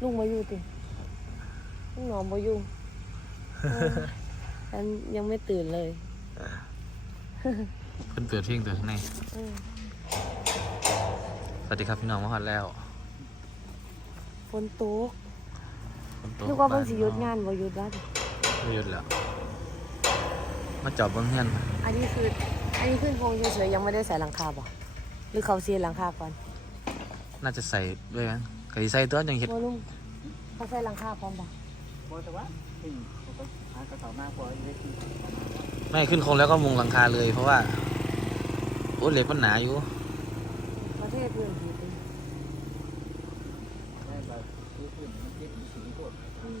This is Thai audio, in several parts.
ลุงมาอยู่ติลุงนอนมาอยู่เออฉันยังไม่ตื่นเลยเพิ่นเปิดเพลงตัวข้างใน เออสวัสดีครับพี่น้องมาฮอดแล้วฝนตกฝนตกนึกว่าเพิ่งสิหยุดงานบ่หยุดแล้วดิบ่หยุดแล้ว มาจอบเบิ่งเฮือนอันนี้คือ อันนี้ขึ้นโครงเฉยๆยังไม่ได้ใส่หลังคาบ่หรือเขาเสียหลังคาก่อน น่าจะใส่ด้วยมั้ง ก็สิใส่ตัวจังเฮ็ด บ่ลุงเขาใส่หลังคาพร้อมบ่พอแต่ว่าสิ่งเขาก็หากระเป๋ามากกว่าเวทีไม่ขึ้นโครงแล้วก็มุงหลังคาเลยเพราะว่าโอ้เหล็กมันหนาอยู่ ประเทศเพื่อนดีติได้แบบรู้สึกมันเจ็บมันสีโคตรอืม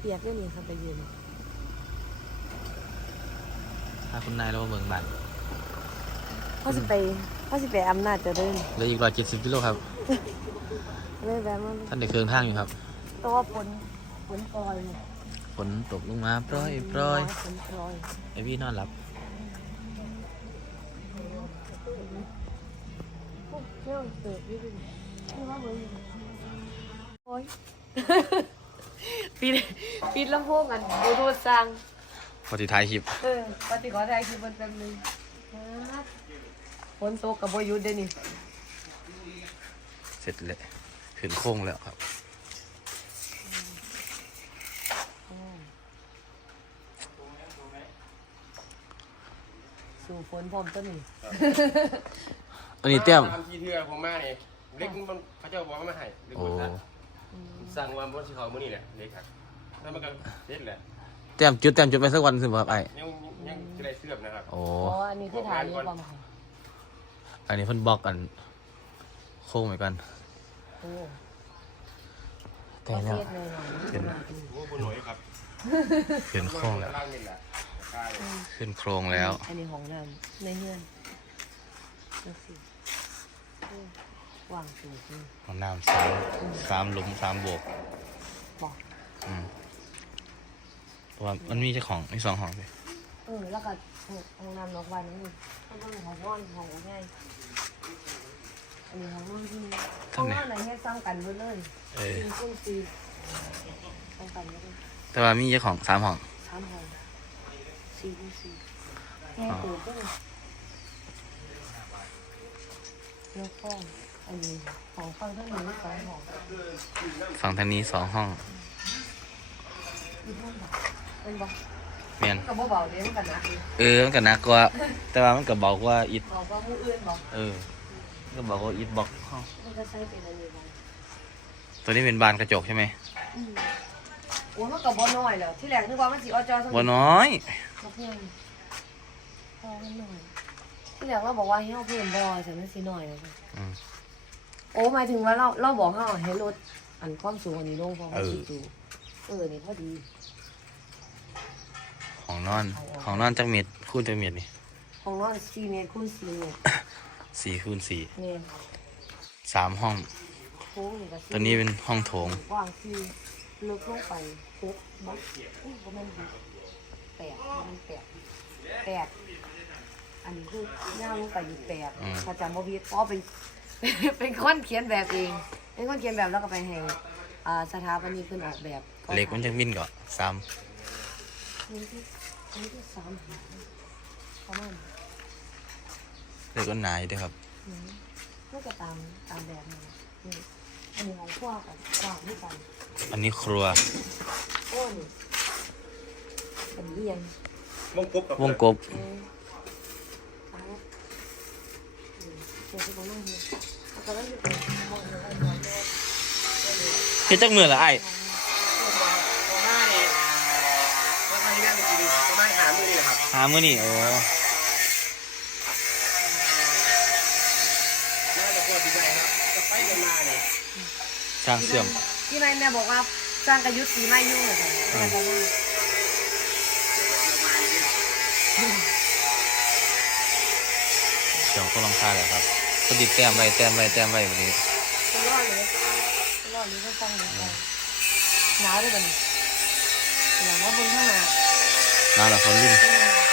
เปียกได้นี่ครับไปยืนถ้าคุณนายเรามาเบิ่งบ้านเขาสิไป เขาสิไปอำนาจเจะเดินเหลืออีก170กิโลครับ เลยแบบมันท่านได้เครื่องทางอยู่ครับ ตัวฝนฝนปล่อยเนี่ยฝนตกลงมาปล่อยปล่อยฝนปล่อยไอพี่นอนหลับโอ้เที่ยวเติบอยู่ดิคือว่าเบิ่งโอ้ยปิดปิดลำโพงกันบลูทูธสั่งพอดีท้ายคลิป เออปฏิขอถ่ายคลิปเพิ่นแป๊บนึงครับ ฝนตกกับบ่หยุดเด้อนี่เสร็จเลยขึ้นโค้งแล้วครับ สู่ฝนพร้อมต้นนี่อันนี้เต้มทำทีเทือผมมาเนี่ยเล็กมันพระเจ้าบอกว่าไม่ให้เล็กโอ้มันสั่งวันบนสีขาวมื้อนี่แหละเล็กครับแล้วมันก็เสร็จแหละเต้มจุดเต้มจุดไปสักวันสิบ่ครับไอยังยังจะได้เสื่อมนะครับโอ้ อ๋ออันนี้คือถ่ายรูปประมาณ อันนี้เพิ่นบล็อกกัน โค้งไปก่อนโอ้ใกล้แล้วประเทศเลยหน่อยเป็น โอ้บนหน่วยครับขึ้นโค้งแล้ว ล่างนี่แหละใช่ขึ้นโครงแล้ว อันนี้ของน้ำในเฮือนดูสิโอ้วางสูงนี่ห้องน้ำสามสามหลุมสามโบกบอกอืมเพราะว่ามันมีเจ้าของมีสองห้องเลยเออแล้วก็ห้องน้ำนอกวันนี่ห้องนอนของนอนของง่ายอันนี้ของนอนที่นี่ห้องนอนไหนให้ซ้ำกันหมดเลยเออซีคุ้มซีซ้ำกันหมดเลยแต่ว่ามีเจ้าของสามห้องสามห้องซีคุ้มซีแค่ตัวก็เลยแล้วก็อันนี้ของฟังเท่านี้สองห้องฝั่งทางนี้สองห้องอีกห้องแบบเป็นบอก แม่นกับเบาๆเดี๋ยวมันกันนะเออมันก็หนักกว่า แต่ว่ามันก็เบากว่าอิฐบอกว่ามืออื่นบอกเออมันก็เบากว่าอิฐบล็อกห้องมันก็ใช้เป็นอันนี้บ้างตัวนี้เป็นบานกระจกใช่ไหมอืมโอ้ยมันกับบอน้อยแล้วที่แรกนึกว่ามันสีอจอทั้งบ่น้อยมาเพิ่มพอมันหน่อยที่แรกเราบอกว่าให้เราเพิ่มบอแต่มันสีหน่อยเลยอืมโอ้หมายถึงว่าเราเราบอกเขาให้ลดอันความสูงอันนี้ลงเพราะมันเออสีสูงเออนี่พอดี ของนอนของนอนจักเม็ดคูณจักเม็ดนี่ของนอนสี่เมตรคูณสี่เมตรสี่คูณสี่เนี่ยสามห้อง โค้งนี่ก็สี่ตัวนี้เป็นห้องโถงกว้างสี่ลึกลงไปหกบักอุ้ยประมาณแปดประมาณแปดแปดอันนี้คือย่างลงไปอยู่แปดอืมถ้าจำบ่ผิดอ๋อเป็น เป็นคนเขียนแบบเองเป็นคนเขียนแบบแล้วก็ไปให้อ่าสถาปนิกเพิ่นออกแบบเล็กมันจักมินก็สามนี่ที่ นี่ที่สามหาประมาณเล็กก็หนาอยู่เด้วยครับนี้ก็จะตามตามแบบนี้นี่อันนี้ของพวกกับกว้างด้วยกันอันนี้ครัวโอ้นี่เป็นเรียงวงกบกับวงกบเออตายแล้วอืมเดี๋ยวจะมานั่งเฮียแล้วก็นั่งอยู่ตรงห้องเดียวกันหมดเลยเฮ็ดจักมือละไอ้ายามื้อนี่โอ้น่าจะปวดดีใจครับจะไปกันมาเนี่ยช่างเสื่อมพี่ไม่แม่บอกว่าสร้างกระยุทธ์สีไม่ยุ่งเลยค่ะแม่บอกว่าเสื่อมก็ลองคาเลยครับก็ดิดแต้มไว้แต้มไว้แต้มไว้แบบนี้จะรอดเลยจะรอดหรือก็ฟังหรือไงหนาวด้วยกันอย่างว่าบนข้างหน้าน้ำละคนรุ่นอืม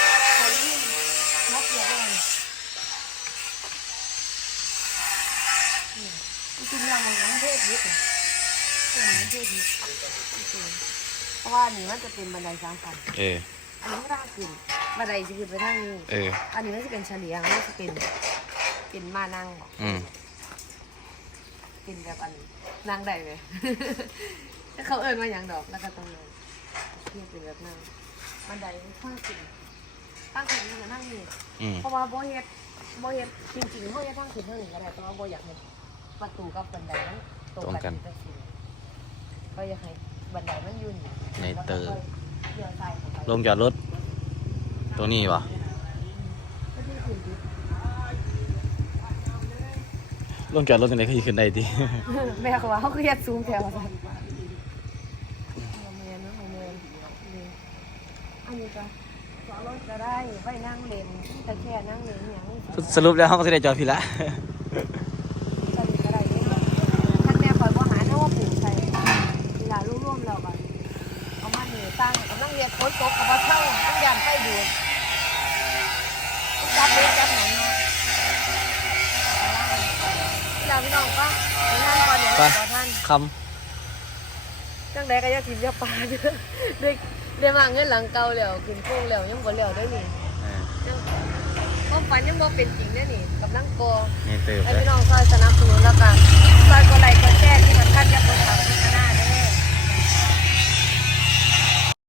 จริงๆแล้วมันเทศยิบอะเป็นมันเทศยิบจริงเพราะว่านี่มันจะเป็นบันไดสามชั้นเอออันนี้ก็ได้ขึ้นบันไดจะขึ้นไปทางนี้เออ อันนี้มันจะเป็นเฉลียงมันจะเป็นเป็นมานั่งอืมเป็นแบบอันนั่งได้ไหมถ้าเขาเอิญมาอย่างดอกแล้วก็ต้องนั่งที่เป็นแบบนั่งบันไดข้างขึ้นข้างขึ้นมันจะนั่งนี่เพราะว่าโบเฮ็ดโบเฮ็ดจริงๆโบเฮ็ดทางขึ้นเท่านี้ก็ได้แต่ว่าโบอยากให้ ประตูกับบันไดมันตรงกันจังซี่ก็อยากให้บันไดมันอยืนในเตอร์เลี้ยวซ้ายเข้าไปลงจอดรถตัวนี้วะก็ที่ขึ้นดิลงจอดรถยังไงก็ขึ้นได้ดี แม่เขาว่าเขาคือเฮ็ดซูมแถวว่าซั่นโมเมนต์โมเมนต์นี่อันนี้ก็จอดรถก็ได้ไว้นั่งเล่นแต่แค่นั่งเล่นอย่างนี้สรุปแล้วเขาก็จะได้จอดพี่ละจะดีก็ได้นี่ท่านแม่คอยบ่หาเนาะว่าปลูกใส่เวลาร่วมๆแล้วก็ เอามานี่ตั้งกำลังเรียกฝนตกกับว่าเช่าต้องยานไฟดูดต้องจับเล็กจับหนังเนาะเราพี่น้องก็ไปนั่งก่อนเดี๋ยวเราขอท่านคจังใดก็ยากกินยาปลาเด้อได้ได้มาเงินหลังเก่าแล้วกินโค้งแล้วยังบ่แล้วได้อนี่ำเออยังความฝันยังบ่เป็นจริงเด้นี่กำลังโกนี่เติบให้พี่น้องช่วยสนับสนุนแล้วกันช่วยกดไลค์กดแชร์ที่สำคัญอย่ากดติดตามโฆษณา